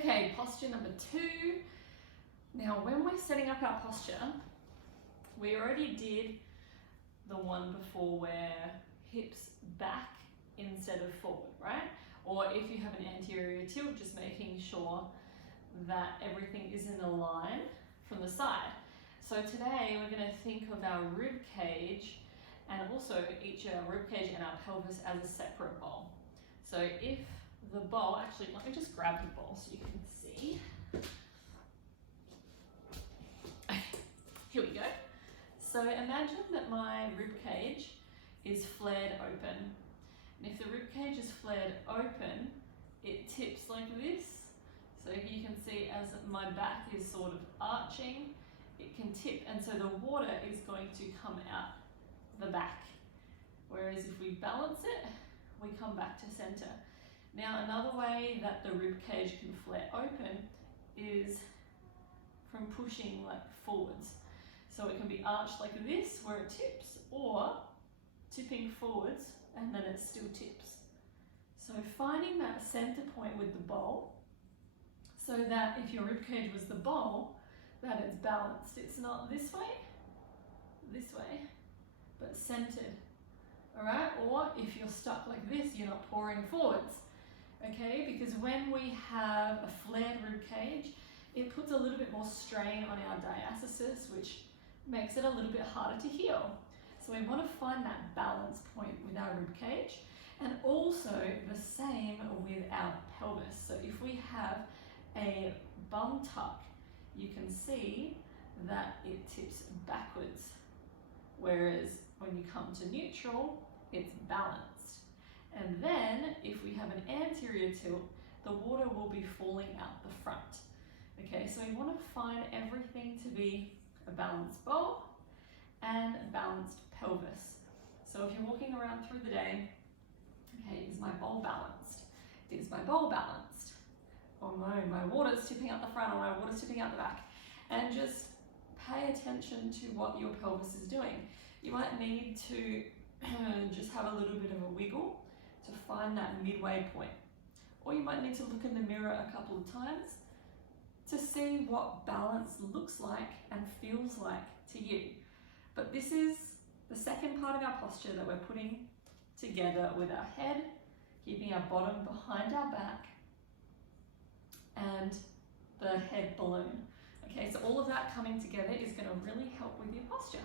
Okay, posture number 2. Now, when we're setting up our posture, we already did the one before where hips back instead of forward, right? Or if you have an anterior tilt, just making sure that everything is in a line from the side. So today we're going to think of our rib cage and also each of our rib cage and our pelvis as a separate bowl. So if the bowl, actually let me just grab the bowl so you can see. Here we go. So imagine that my rib cage is flared open. And if the rib cage is flared open, it tips like this. So you can see as my back is sort of arching, it can tip, and so the water is going to come out the back. Whereas if we balance it, we come back to center. Now another way that the rib cage can flare open is from pushing like forwards. So it can be arched like this where it tips, or tipping forwards and then it still tips. So finding that center point with the bowl, so that if your rib cage was the bowl, that it's balanced. It's not this way, but centered. All right, or if you're stuck like this, you're not pouring forwards. Okay, because when we have a flared rib cage, it puts a little bit more strain on our diastasis, which makes it a little bit harder to heal. So we want to find that balance point with our rib cage, and also the same with our pelvis. So if we have a bum tuck, you can see that it tips backwards, whereas when you come to neutral, it's balanced. And then if we have an anterior tilt, the water will be falling out the front. Okay, so we want to find everything to be a balanced bowl and a balanced pelvis. So if you're walking around through the day, okay, is my bowl balanced? Is my bowl balanced? Oh no, my water's tipping out the front, or my water's tipping out the back. And just pay attention to what your pelvis is doing. You might need to just have a little bit of a wiggle to find that midway point. Or you might need to look in the mirror a couple of times to see what balance looks like and feels like to you. But this is the second part of our posture that we're putting together with our head, keeping our bottom behind our back, and the head balloon. Okay, so all of that coming together is going to really help with your posture.